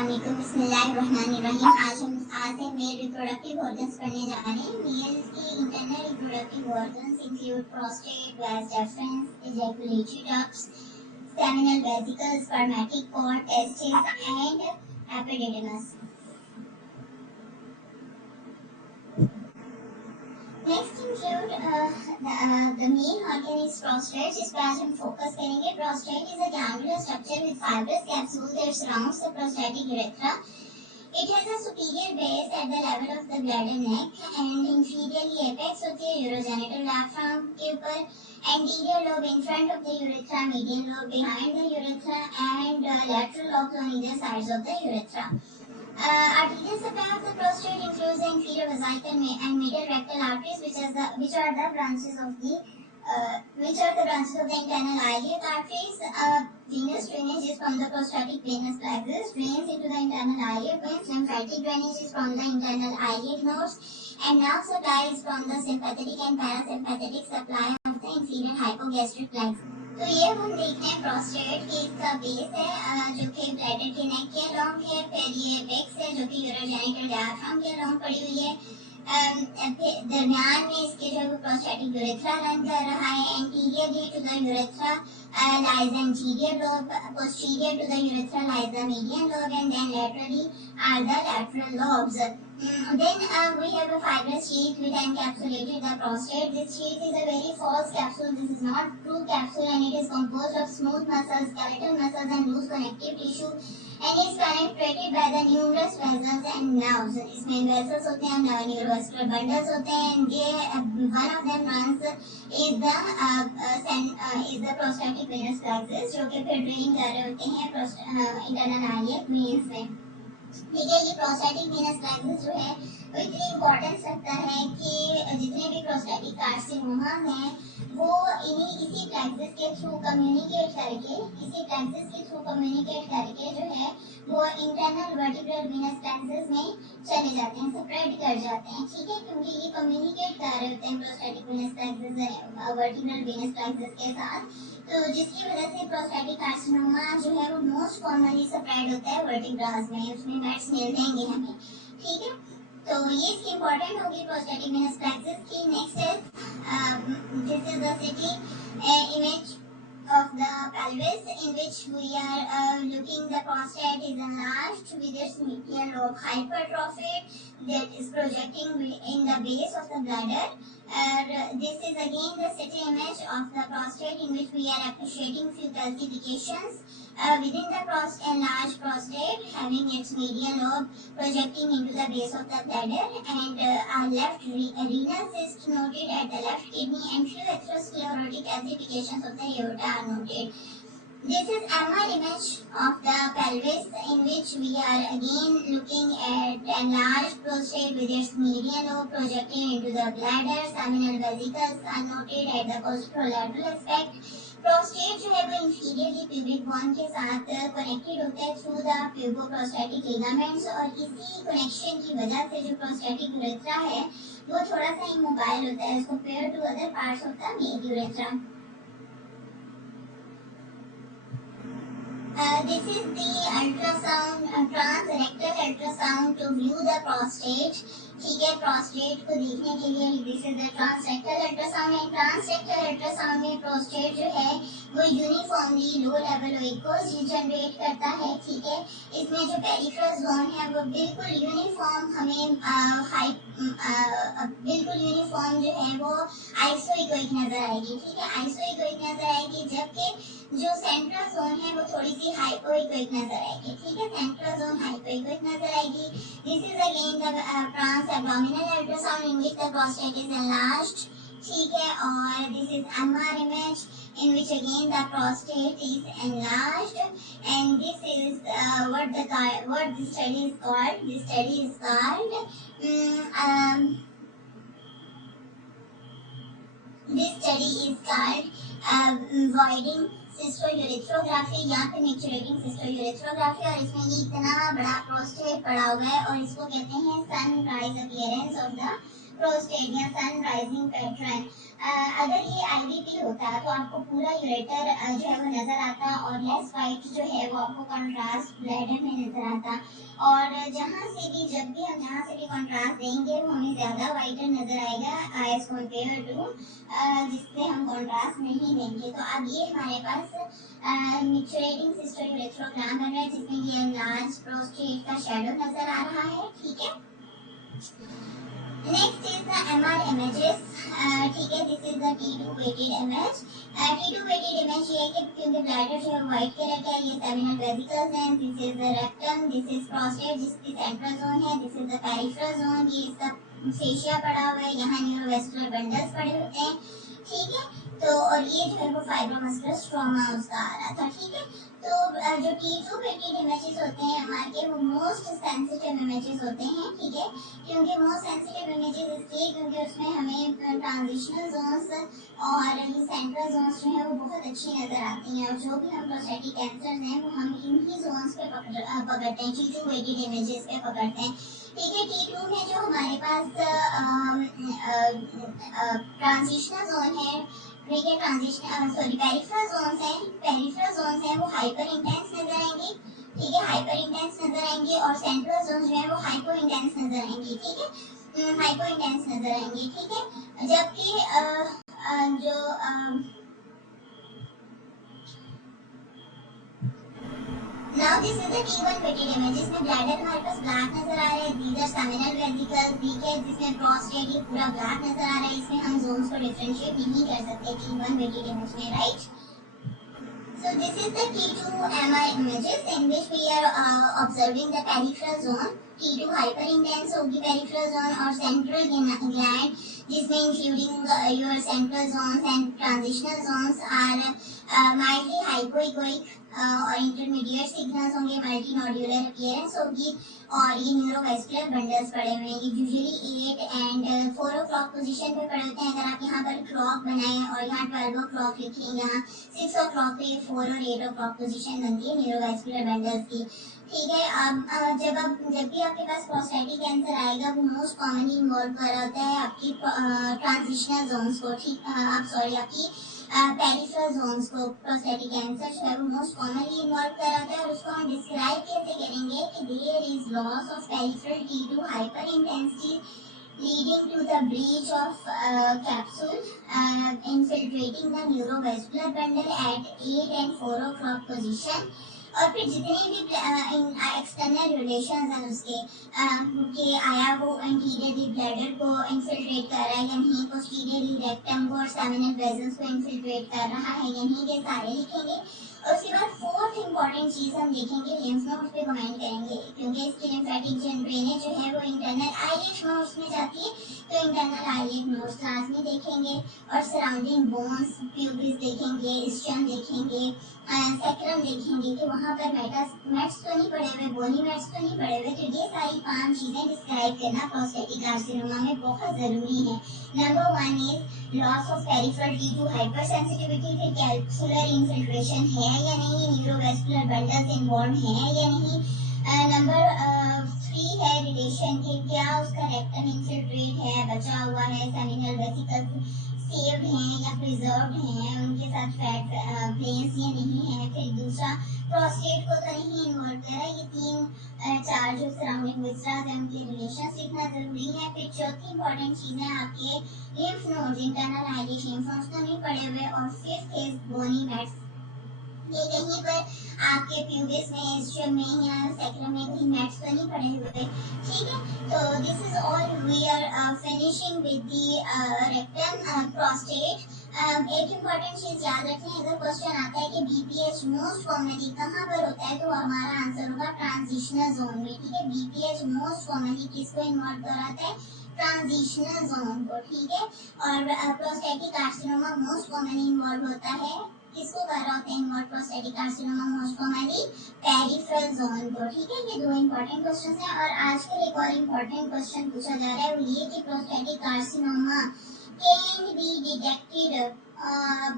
अस्सलामुअलैकुम, बिस्मिल्लाहिर्रहमानिर्रहीम। आज से मेल रिप्रोडक्टिव ऑर्गन्स पढ़ने जा रहे हैं। मेल्स की internal reproductive organs include prostate, vas deferens, ejaculatory ducts, seminal vesicles, spermatic cord, testes, and epididymis. Next include the main organ is prostate. जिस पर आज हम फोकस करेंगे. Prostate is a glandular structure with fibrous capsule that surrounds the prostatic urethra. It has a superior base at the level of the bladder neck and inferiorly apex होती है urogenital diaphragm के ऊपर. Anterior lobe in front of the urethra, median lobe behind the urethra, and lateral lobes on either sides of the urethra. Arterial supply of the prostate includes the inferior vesical and middle rectal arteries, which are the branches of the internal iliac arteries. Venous drainage is from the prostatic venous plexus, drains into the internal iliac veins. Lymphatic drainage is from the internal iliac nodes, and nerve supply is from the sympathetic and parasympathetic supply of the inferior hypogastric plexus. तो ये हम देखते हैं prostate कि इसका base है जो कि ब्लैडर के नेक के अलोंग है. फिर ये बेक्स है जो कि यूरोजेनिटल डायफ्राम के अलोंग पड़ी हुई है. दरमियान में इसके जो प्रोस्टेटिक यूरेथ्रा रन कर रहा है. Anteriorly to the urethra lies the anterior lobe, posterior to the urethra lies the median lobe, and then laterally are the lateral lobes. Then we have a fibrous sheath which encapsulated the prostate. This sheath is a very false capsule. This is not true capsule, and it is composed of smooth muscles, skeletal muscles, and loose connective tissue, and is penetrated by the numerous vessels and nerves. इसमें vessels होते हैं, neurovascular bundles होते हैं. ये one of them runs is the prostatic venous plexus, जो कि फिर drain कर रहे होते हैं इंटरनल iliac veins में. ठीक है, ये प्रोस्टेटिक वेनस प्लेक्सस जो है वो इतनी इम्पोर्टेंस रखता है कि जितने भी प्रोस्टेटिक कार्सिनोमा हैं वो इसी प्लेक्सस के थ्रू कम्युनिकेट करके जो है वो इंटरनल वर्टिब्रल वेनस प्लेक्सस में चले जाते हैं, स्प्रेड कर जाते हैं. ठीक है, क्योंकि ये कम्युनिकेट कर रहे होते हैं prostatic venous plexus vertebral venous plexus के साथ. तो जिसकी वजह से प्रोस्टेटिक कार्सिनोमा जो है वो मोस्ट कॉमनली स्प्रेड होता है वर्टिब्रास में. उसमें मेट्स मिल जाएंगे हमें. ठीक है, तो ये इसकी इम्पोर्टेंट होगी प्रोस्टेटिक वेनस प्लेक्सस की. नेक्स्ट है this is the city image of the pelvis in which we are looking. The prostate is enlarged with its medial lobe hypertrophied that is projecting in the base of the bladder. This is again the city image of the prostate in which we are appreciating few calcifications within the enlarged prostate having its medial lobe projecting into the base of the bladder, and a left renal cyst noted at the left kidney, and few atherosclerotic calcifications of the aorta are noted. This is MR image of the pelvis in which we are again looking at enlarged prostate with its median lobe projecting into the bladder. Seminal vesicles are noted at the posterolateral aspect. Prostate जो है वो inferiorly pubic bone के साथ connected होता है through the प्यूबोप्रोस्टैटिक ligaments, और इसी connection की वजह से जो प्रोस्टैटिक यूरेथ्रा है वो थोड़ा सा इमोबाइल होता है as compare to other parts of the male urethra. This is the ultrasound, transrectal ultrasound to view the prostate. ठीक है, प्रोस्टेट को देखने के लिए this is the transrectal ultrasound. And transrectal ultrasound में प्रोस्टेट जो है वो यूनिफॉर्मली लो लेवल वेकोस जनरेट करता है. ठीक है, इसमें जो पेरिफेरल जोन है वो बिल्कुल यूनिफॉर्म हमें बिल्कुल यूनिफॉर्म जो है वो आइसोइकोइक नजर आएगी. ठीक है, आइसोइकोइक नजर आएगी, जबकि जो सेंट्रल जोन है वो थोड़ी सी हाइपोइकोइक नजर आएगी. ठीक है, सेंट्रल जोन हाइपोइकोइक नजर आएगी. This is again the trans abdominal ultrasound in which the prostate is enlarged. ठीक है, और this is MR image in which again the prostate is enlarged, and this is what this study is called. This study is called voiding सिस्टोयूरेथ्रोग्राफी या फिर मैच्योरेटिंग सिस्टोयूरेथ्रोग्राफी. और इसमें ये इतना बड़ा प्रोस्टेट पड़ा हुआ है और इसको कहते हैं sunrise appearance of the prostate या सन राइजिंग पैटर्न, अगर ये आईवीपी होता तो आपको पूरा यूरेटर जो है वो नजर आता और लेस वाइट जो है वो आपको कंट्रास्ट ब्लैडर में नजर आता। और जहाँ से भी जब भी हम यहाँ से भी कंट्रास्ट देंगे वो हमें ज्यादा वाइटर नजर आएगा एज कम्पेयर टू जिससे हम कंट्रास्ट नहीं देंगे। तो अब ये हमारे पास मिक्चुरेटिंग सिस्टोयूरेथ्रोग्राम बन रहा है जिसमें ये लार्ज प्रोस्टेट का शेडो नजर आ रहा है। ठीक है, next is the MR images. ठीक है, this is the T2 weighted image। T2 weighted image ये है कि क्योंकि ब्लैडर जो है व्हाइट कलर का है, ये सेमिनल वेसिकल्स हैं, this is the rectum, this is prostate जिसकी सेंट्रल जोन है, this is the peripheral zone, ये इसका फेशिया पड़ा हुआ है, यहाँ न्यूरोवेस्कुलर बंडल्स पड़े होते हैं। ठीक है, तो और ये जो है वो फाइब्रोमस्कुलर स्ट्रोमा उसका आ रहा था। ठीक है, तो जो T2 weighted images होते हैं हमारे वो मोस्ट सेंसिटिव इमेजेस होते हैं। ठीक है, क्योंकि मोस्ट सेंसिटिव इमेजेस इसलिए क्योंकि उसमें हमें ट्रांजिशनल जोन्स और ये सेंट्रल जोन्स जो है वो बहुत अच्छी नजर आती हैं, और जो भी हम प्रोस्टेटिक कैंसर हैं वो हम इन्हीं जोन्स पे पकड़ते हैं, T2 weighted images पे पकड़ते हैं। ठीक है, T2 में जो हमारे पास ट्रांजिशनल जोन है, ठीक है, ट्रांजिशन सॉरी पेरिफेरल जोन्स हैं, पेरिफेरल जोन्स हैं वो हाइपर इंटेंस नजर आएंगे। ठीक है, हाइपर इंटेंस नजर आएंगे, और सेंट्रल जोन्स जो है वो हाइपो इंटेंस नजर आएंगे। ठीक है, हाइपो इंटेंस नजर आएंगे। ठीक है, जबकि जो Now this is the T1 weighted image जिसमें ब्लैडर हमारे पास ब्लैक नजर आ रहा है, these are seminal vesicles। ठीक है, जिसमें प्रोस्टेट ये पूरा ब्लैक नजर आ रहा है, इसमें हम जोन्स को डिफरेंशिएट नहीं कर सकते T1 weighted image में, right. So this is the T2 MR images in which we are observing the peripheral zone। T2 hyper intense होगी peripheral zone, और central gland जिसमें including your central zones and transitional zones are mildly hypoechoic और intermediate signals होंगे, multi nodular appearance होगी, और ये neurovascular bundles पड़े हुए हैं। ये यूजुअली 8 एंड 4 o'clock पोजीशन पे पड़े होते हैं। अगर आप यहाँ पर क्लॉक बनाएं और यहाँ 12 o'clock लिखें, यहाँ 6 o'clock पे 4 और 8 o'clock पोजीशन बनती है न्यूरोवेस्कुलर बंडल्स की। ठीक है, अब जब भी आपके पास प्रोस्टेटिक कैंसर आएगा वो मोस्ट कॉमनली इन्वॉल्व कर रहा होता है आपकी ट्रांजिशनल जोन्स को। ठीक आपकी पेरिफेरल जोन्स को। प्रोस्टेटिक कैंसर जो है वो मोस्ट कॉमनली इन्वॉल्व कर रहा है, और उसको हम डिस्क्राइब कैसे करेंगे कि there is loss of peripheral T2 hyperintensity leading to the breach of capsule infiltrating the neurovascular bundle at 8 and 4 o'clock position। और फिर जितने भी एक्सटर्नल रिलेशंस हैं उसके कि आया वो एंटीरियरली ब्लैडर को इन्फिल्ट्रेट कर रहा है या नहीं, पोस्टीरियरली रेक्टम को और सेमिनल वेसल्स को इन्फिल्ट्रेट कर रहा है या नहीं, ये सारे लिखेंगे। और उसके बाद फोर्थ इंपॉर्टेंट चीज हम देखेंगे लिम्फ नोड्स पे कमेंट करेंगे, क्योंकि इसकी लिम्फेटिक ड्रेनेज जो है वो इंटरनल आईलिफ नोड्स में जाती है, तो इंटरनल आईलिफ नोड्स लाजमी देखेंगे, और सराउंडिंग बोन्स प्यूबिस देखेंगे, स्टर्न देखेंगे, सेक्रम देखेंगे कि वहाँ पर मेट्स तो नहीं पड़े हुए, बोनी मेट्स तो नहीं पड़े हुए। तो ये सारी 5 चीजें डिस्क्राइब करना प्रोस्टेटिक कार्सिनोमा में बहुत जरूरी है। Number 1 is loss of peripheral T2 hypersensitivity, फिर कैप्सुलर इन्फिल्ट्रेशन है या नहीं, न्यूरोवेस्कुलर बंडल्स इन्वॉल्व हैं या नहीं। नंबर 3 है रिलेशन के क्या उसका रेक्टम इन्फिल्ट्रेट है, बचा हुआ है, सेमिनल वेसिकल्स सेव्ड हैं या प्रिजर्व्ड हैं, उनके साथ फैट प्लेन्स या नहीं है। फिर दूसरा प्रोस्टेट को तो नहीं इन्वॉल्व कर रहा। ये 4 जो सराउंडिंग विस्टास है उनके रिलेशन सीखना जरूरी है। फिर चौथी इंपॉर्टेंट चीजें आपके lymph nodes, internal iliac lymph nodes तो नहीं पड़े हुए, और फिफ्थ इज बोनी मेट्स, ये कहीं पर आपके प्यूबिस में, स्ट्रम में या सेक्रम में कहीं मेट्स तो नहीं पड़े हुए। ठीक है, तो this is all we are finishing with the rectum prostate. एक इम्पॉर्टेंट चीज याद रखें, अगर क्वेश्चन आता है कि बीपीएच मोस्ट कॉमनली कहाँ पर होता है, तो हमारा आंसर होगा ट्रांजिशनल जोन में। ठीक है, बीपीएच मोस्ट कॉमनली किसको इन्वॉल्व कराता है, ट्रांजिशनल जोन को। ठीक है, और prostatic carcinoma most commonly involve होता है, किसको कर रहा होता है involve, prostatic carcinoma most commonly peripheral zone को। ठीक है, ये 2 इंपॉर्टेंट क्वेश्चन हैं। और आजकल एक और इम्पॉर्टेंट क्वेश्चन पूछा जा रहा है, वो ये कि prostatic carcinoma can be detected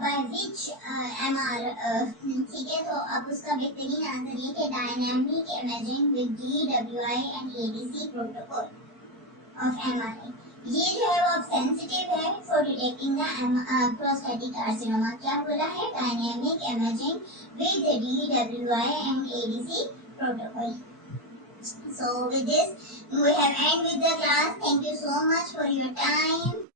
by which MR। ठीक है, तो अब उसका बेहतरीन आंसर ये कि dynamic imaging with DWI and ADC protocol of MRI। ये जो है वो सेंसिटिव है for detecting the prostatic carcinoma. क्या बोला है? Dynamic imaging with DWI and ADC protocol. So with this we have end with the class. Thank you so much for your time.